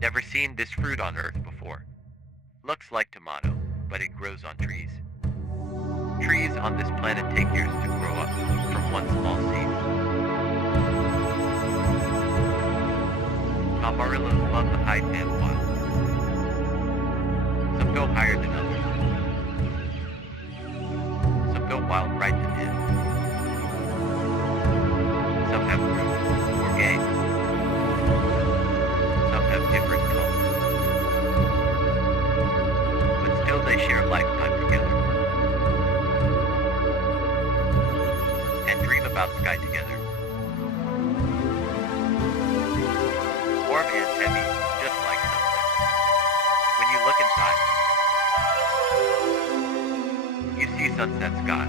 Never seen this fruit on Earth before. Looks like tomato, but it grows on trees. Trees on this planet take years to grow up from one small seed. Tamarillos love the high and wild. Some go higher than others. Some go wild right to end. Some have roots or gangs. Some have different colors. But still they share lifetime together. And dream about sky together. Warm and heavy, just like something. When you look inside, you see sunset sky.